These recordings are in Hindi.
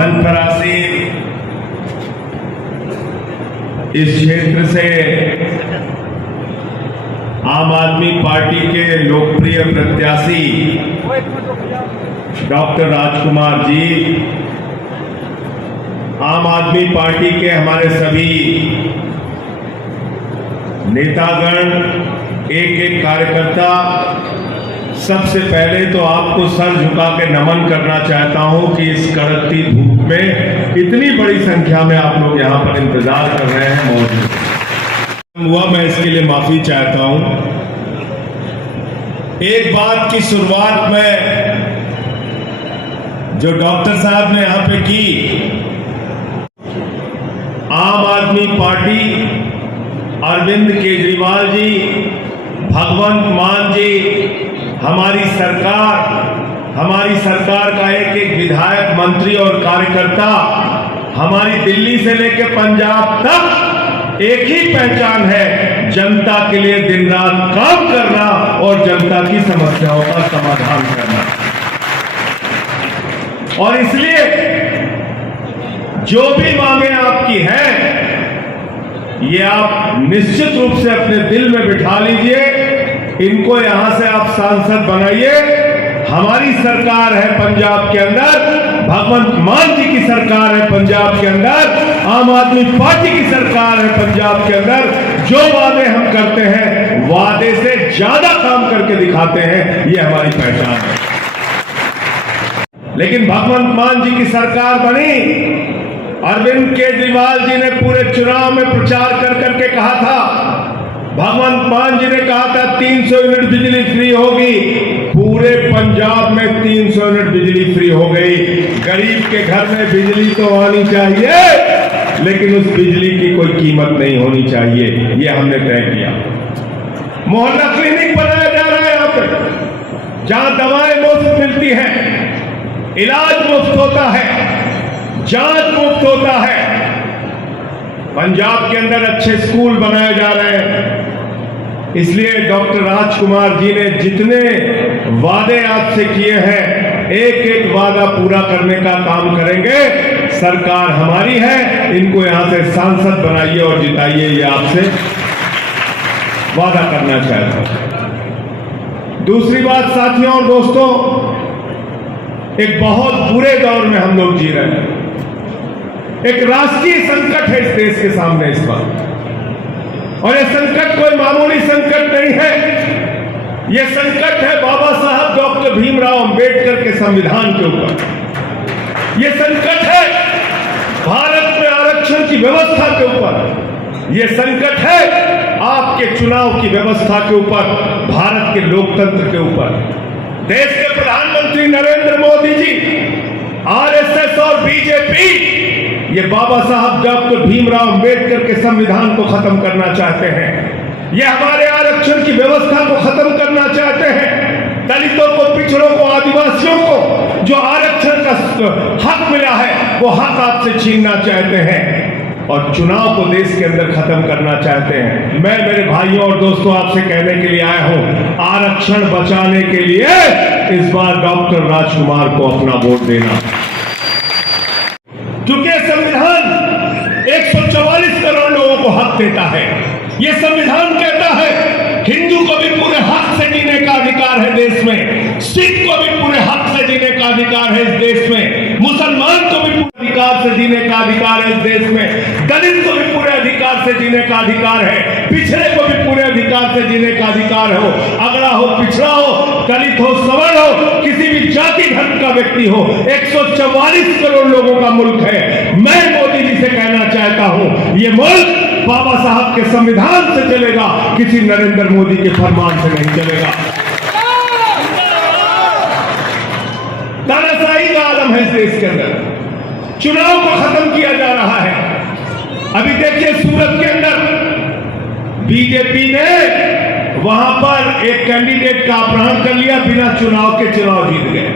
मंच पर आसीन इस क्षेत्र से आम आदमी पार्टी के लोकप्रिय प्रत्याशी डॉक्टर राजकुमार जी, आम आदमी पार्टी के हमारे सभी नेतागण, एक एक कार्यकर्ता, सबसे पहले तो आपको सर झुका के नमन करना चाहता हूं कि इस कड़कती धूप में इतनी बड़ी संख्या में आप लोग यहां पर इंतजार कर रहे हैं मौजूद हुआ, मैं इसके लिए माफी चाहता हूं। एक बात की शुरुआत में जो डॉक्टर साहब ने यहां पे की, आम आदमी पार्टी, अरविंद केजरीवाल जी, भगवंत मान जी, हमारी सरकार का एक एक विधायक, मंत्री और कार्यकर्ता, हमारी दिल्ली से लेकर पंजाब तक एक ही पहचान है, जनता के लिए दिन रात काम करना और जनता की समस्याओं का समाधान करना। और इसलिए जो भी मांगे आपकी हैं, ये आप निश्चित रूप से अपने दिल में बिठा लीजिए, इनको यहां से आप सांसद बनाइए। हमारी सरकार है पंजाब के अंदर, भगवंत मान जी की सरकार है पंजाब के अंदर, आम आदमी पार्टी की सरकार है पंजाब के अंदर। जो वादे हम करते हैं, वादे से ज्यादा काम करके दिखाते हैं, ये हमारी पहचान है। लेकिन भगवंत मान जी की सरकार बनी, अरविंद केजरीवाल जी ने पूरे चुनाव में प्रचार कर करके कहा था, भगवंत मान जी ने कहा था 300 यूनिट बिजली फ्री होगी। पूरे पंजाब में 300 यूनिट बिजली फ्री हो गई। गरीब के घर में बिजली तो आनी चाहिए, लेकिन उस बिजली की कोई कीमत नहीं होनी चाहिए, ये हमने तय किया। मोहल्ला क्लिनिक बनाया जा रहा है यहाँ पे, जहां दवाएं मुफ्त मिलती हैं, इलाज मुफ्त होता है, जांच मुफ्त होता है। पंजाब के अंदर अच्छे स्कूल बनाए जा रहे हैं। इसलिए डॉक्टर राजकुमार जी ने जितने वादे आपसे किए हैं, एक एक वादा पूरा करने का काम करेंगे। सरकार हमारी है, इनको यहां से सांसद बनाइए और जिताइए, ये आपसे वादा करना चाहता हूं। दूसरी बात साथियों और दोस्तों, एक बहुत बुरे दौर में हम लोग जी रहे हैं। एक राष्ट्रीय संकट है इस देश के सामने इस वक्त, और यह संकट कोई मामूली संकट नहीं है। यह संकट है बाबा साहब डॉक्टर भीमराव अंबेडकर के संविधान के ऊपर। यह संकट है भारत में आरक्षण की व्यवस्था के ऊपर। यह संकट है आपके चुनाव की व्यवस्था के ऊपर, भारत के लोकतंत्र के ऊपर। देश के प्रधानमंत्री नरेंद्र मोदी जी, आरएसएस और बीजेपी, ये बाबा साहब डॉक्टर भीमराव अंबेडकर के संविधान को खत्म करना चाहते हैं। ये हमारे आरक्षण की व्यवस्था को खत्म करना चाहते हैं। दलितों को, पिछड़ों को, आदिवासियों को जो आरक्षण का हक मिला है, वो हक आपसे छीनना चाहते हैं और चुनाव को देश के अंदर खत्म करना चाहते हैं। मैं मेरे भाइयों और दोस्तों आपसे कहने के लिए आया हूं, आरक्षण बचाने के लिए इस बार डॉक्टर राजकुमार को अपना वोट देना। क्योंकि संविधान 144 करोड़ लोगों को हक देता है। यह संविधान कहता है हिंदू को भी पूरे हक से जीने का अधिकार है देश में, सिख को भी पूरे हक से जीने का अधिकार है इस देश में, मुसलमान को भी पूरे अधिकार से जीने का अधिकार है इस देश में, दलित को भी पूरे अधिकार से जीने का अधिकार है, पिछड़े को भी पूरे अधिकार से जीने का अधिकार हो, अगड़ा हो, पिछड़ा हो, दलित हो, सवर्ण हो, किसी भी जाति धर्म का व्यक्ति हो। 144 करोड़ लोगों का मुल्क है। मैं मोदी जी से कहना चाहता हूं, ये मुल्क बाबा साहब के संविधान से चलेगा, किसी नरेंद्र मोदी के फरमान से नहीं चलेगा। तानाशाही का आलम है इस देश के अंदर। चुनाव को खत्म किया जा रहा है। अभी देखिए सूरत के अंदर बीजेपी ने वहां पर एक कैंडिडेट का अपहरण कर लिया, बिना चुनाव के चुनाव जीत गए।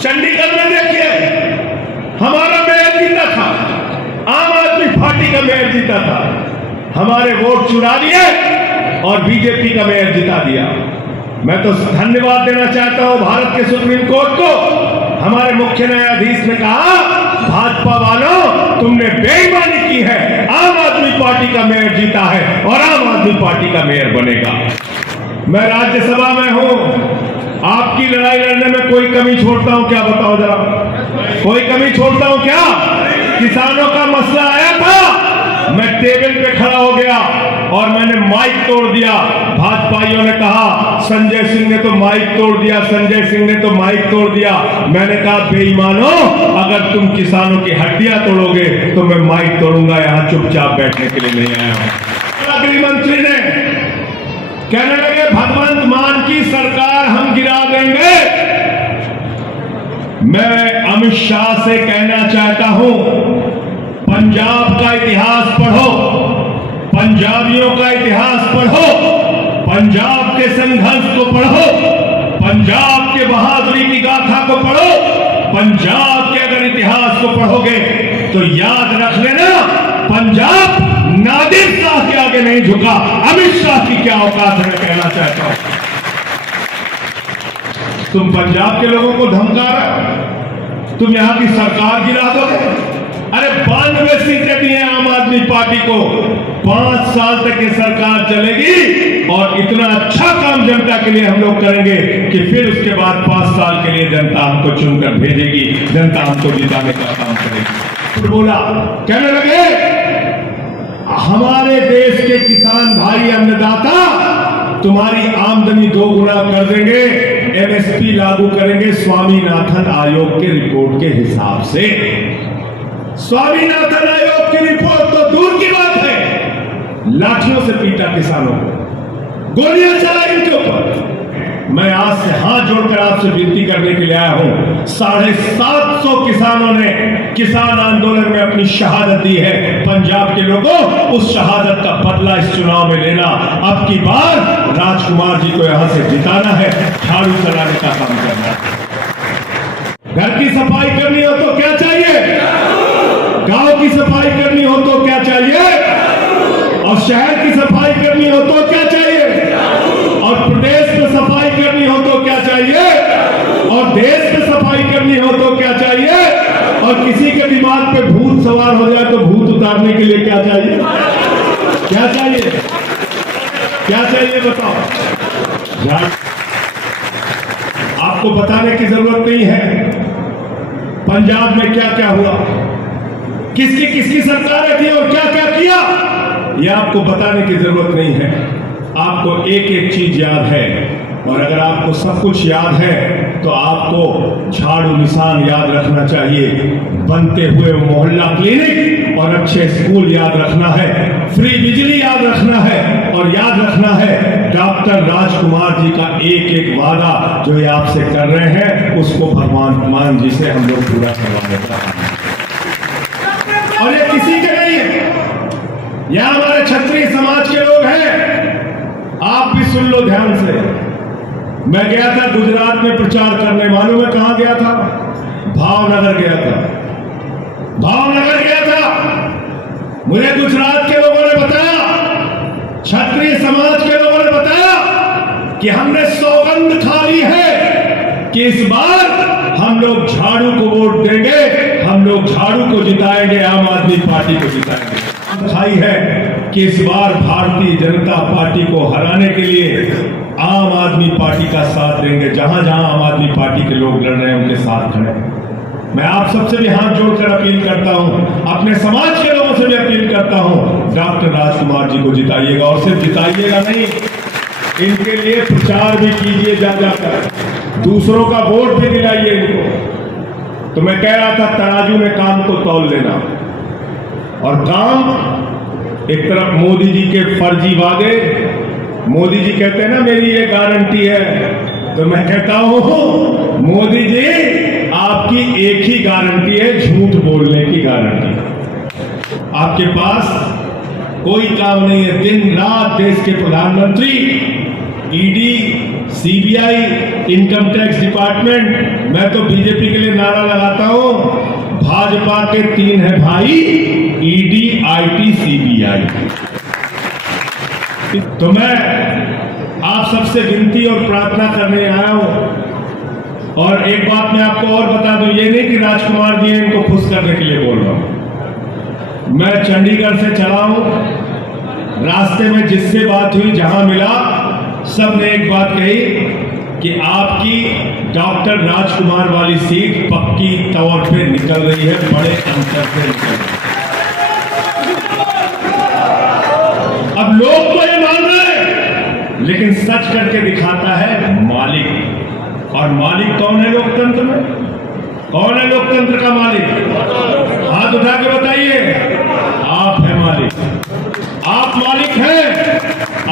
चंडीगढ़ में देखिए हमारा मेयर जीता था, आम आदमी पार्टी का मेयर जीता था, हमारे वोट चुरा लिए और बीजेपी का मेयर जिता दिया। मैं तो धन्यवाद देना चाहता हूं भारत के सुप्रीम कोर्ट को। हमारे मुख्य न्यायाधीश ने कहा भाजपा वालों, तुमने बेईमानी की है। आम आदमी पार्टी का मेयर जीता है और आम आदमी पार्टी का मेयर बनेगा। मैं राज्यसभा में हूं, आपकी लड़ाई लड़ने में कोई कमी छोड़ता हूं क्या? बताओ जरा, कोई कमी छोड़ता हूं क्या? किसानों का मसला आया था, मैं टेबल पे खड़ा हो गया और मैंने माइक तोड़ दिया। भाजपाइयों ने कहा संजय सिंह ने तो माइक तोड़ दिया, संजय सिंह ने तो माइक तोड़ दिया। मैंने कहा बेईमानों, अगर तुम किसानों की हड्डियां तोड़ोगे तो मैं माइक तोड़ूंगा, यहां चुपचाप बैठने के लिए नहीं आया हूं। गृह मंत्री ने कहने लगे भगवंत मान की सरकार हम गिरा देंगे। मैं अमित शाह से कहना चाहता हूं, पंजाब का इतिहास पढ़ो, पंजाबियों का इतिहास पढ़ो, पंजाब के संघर्ष को पढ़ो, पंजाब के बहादुरी की गाथा को पढ़ो। पंजाब के अगर इतिहास को पढ़ोगे तो याद रख लेना, पंजाब नादिर शाह के आगे नहीं झुका। अमित शाह की क्या औकात है, मैं कहना चाहता हूं। तुम पंजाब के लोगों को धमका रहे, तुम यहां की सरकार गिरा दोगे। अरे 92 सीटें दी हैं आम आदमी पार्टी को, 5 साल तक ये सरकार चलेगी और इतना अच्छा काम जनता के लिए हम लोग करेंगे कि फिर उसके बाद 5 साल के लिए जनता हमको चुनकर भेजेगी, जनता हमको जिताने का काम करेगी। फिर बोला, कहने लगे हमारे देश के किसान भाई अन्नदाता तुम्हारी आमदनी 2 गुना कर देंगे, एमएसपी लागू करेंगे स्वामीनाथन आयोग के रिपोर्ट के हिसाब से। स्वामीनाथन आयोग की रिपोर्ट तो दूर की बात है, लाठियों से पीटा किसानों को, गोलियां चलाई उनके ऊपर। मैं आज से हाथ जोड़कर आपसे विनती करने के लिए आया हूं, 750 किसानों ने किसान आंदोलन में अपनी शहादत दी है। पंजाब के लोगों, उस शहादत का बदला इस चुनाव में लेना। अब की बार राजकुमार जी को यहां से जिताना है, झाड़ू चलाने का काम करना है। घर की सफाई करनी हो तो क्या चाहिए? गांव की सफाई करनी हो तो क्या चाहिए? और शहर की सफाई करनी हो तो क्या चाहिए? और प्रदेश में सफाई करनी हो तो क्या चाहिए? और देश में सफाई करनी हो तो क्या चाहिए? और किसी के दिमाग पे भूत सवार हो जाए तो भूत उतारने के लिए क्या चाहिए? क्या चाहिए? क्या चाहिए बताओ? आपको बताने की जरूरत नहीं है पंजाब में क्या क्या हुआ, किसकी किसकी सरकारें थी और क्या क्या किया, यह आपको बताने की जरूरत नहीं है। आपको एक एक चीज याद है, और अगर आपको सब कुछ याद है तो आपको झाड़ू निशान याद रखना चाहिए, बनते हुए मोहल्ला क्लिनिक और अच्छे स्कूल याद रखना है, फ्री बिजली याद रखना है, और याद रखना है डॉक्टर राजकुमार जी का एक एक वादा जो ये आपसे कर रहे हैं, उसको भगवान मान जी से हम लोग पूरा करवाने का। और ये किसी के नहीं है, यह हमारे क्षत्रिय समाज के लोग हैं। आप भी सुन लो ध्यान से। मैं गया था गुजरात में प्रचार करने, मालूम है कहां गया था? भावनगर गया था, भावनगर गया था। मुझे गुजरात के लोगों ने बताया, क्षत्रिय समाज के लोगों ने बताया कि हमने सौगंध खा ली है कि इस बार हम लोग झाड़ू को वोट देंगे, हम लोग झाड़ू को जिताएंगे, आम आदमी पार्टी को जिताएंगे। खाई है कि इस बार भारतीय जनता पार्टी को हराने के लिए आम आदमी पार्टी का साथ देंगे। जहां जहां आम आदमी पार्टी के लोग लड़ रहे हैं उनके साथ खड़े। मैं आप सबसे भी हाथ जोड़कर अपील करता हूं, अपने समाज के लोगों से भी अपील करता हूं, डॉक्टर राजकुमार जी को जिताइएगा, और सिर्फ जिताइएगा नहीं, इनके लिए प्रचार भी कीजिए, जा जाकर दूसरों का वोट भी दिलाइए इनको। तो मैं कह रहा था तराजू में काम को तौल लेना, और काम एक तरफ मोदी जी के फर्जी वादे, मोदी जी कहते हैं ना मेरी ये गारंटी है, तो मैं कहता हूं मोदी जी आपकी एक ही गारंटी है, झूठ बोलने की गारंटी। आपके पास कोई काम नहीं है। दिन रात देश के प्रधानमंत्री, ED, CBI, income tax department, मैं तो बीजेपी के लिए नारा लगाता हूं, भाजपा के 3 है भाई, ईडी, आईटी, सीबीआई। तो मैं आप सबसे विनती और प्रार्थना करने आया हूं और एक बात मैं आपको और बता दूं, ये नहीं कि राजकुमार जी इनको खुश करने के लिए बोल रहा हूं। मैं चंडीगढ़ से चला हूं, रास्ते में जिससे बात हुई, जहां मिला, सब ने एक बात कही कि आपकी डॉक्टर राजकुमार वाली सीट पक्की तौर पे निकल रही है, बड़े अंतर से निकल रही है। अब लोग तो ये मान रहे हैं, लेकिन सच करके दिखाता है मालिक। और मालिक कौन है लोकतंत्र में? कौन है लोकतंत्र का मालिक? हाथ उठा के बताइए। आप है मालिक, आप मालिक हैं।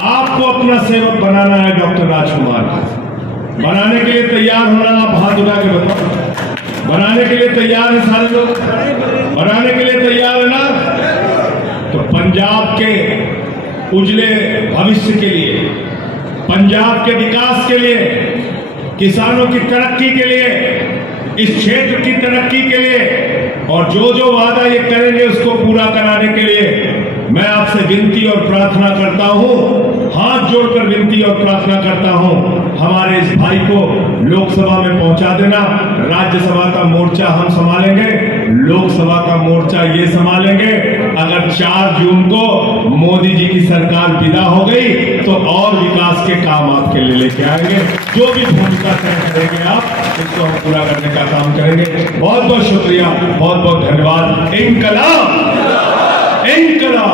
आपको अपना सेवक बनाना है डॉक्टर राजकुमार। बनाने के लिए तैयार होना, आप हाथ उठा के बताओ। बनाने के लिए तैयार है सारे लोग? बनाने के लिए तैयार है ना? तो पंजाब के उजले भविष्य के लिए, पंजाब के विकास के लिए, किसानों की तरक्की के लिए, इस क्षेत्र की तरक्की के लिए, और जो जो वादा ये करेंगे उसको पूरा कराने के लिए मैं आपसे विनती और प्रार्थना करता हूं, हाथ जोड़कर विनती और प्रार्थना करता हूं, हमारे इस भाई को लोकसभा में पहुंचा देना। राज्यसभा का मोर्चा हम संभालेंगे, लोकसभा का मोर्चा ये संभालेंगे। अगर 4 जून को मोदी जी की सरकार विदा हो गई तो और विकास के काम आपके लिए लेके आएंगे। जो भी भूमिका तय करेंगे आप, इसको हम पूरा करने का काम करेंगे। बहुत बहुत शुक्रिया, बहुत बहुत धन्यवाद। इंकलाब, इंकलाब।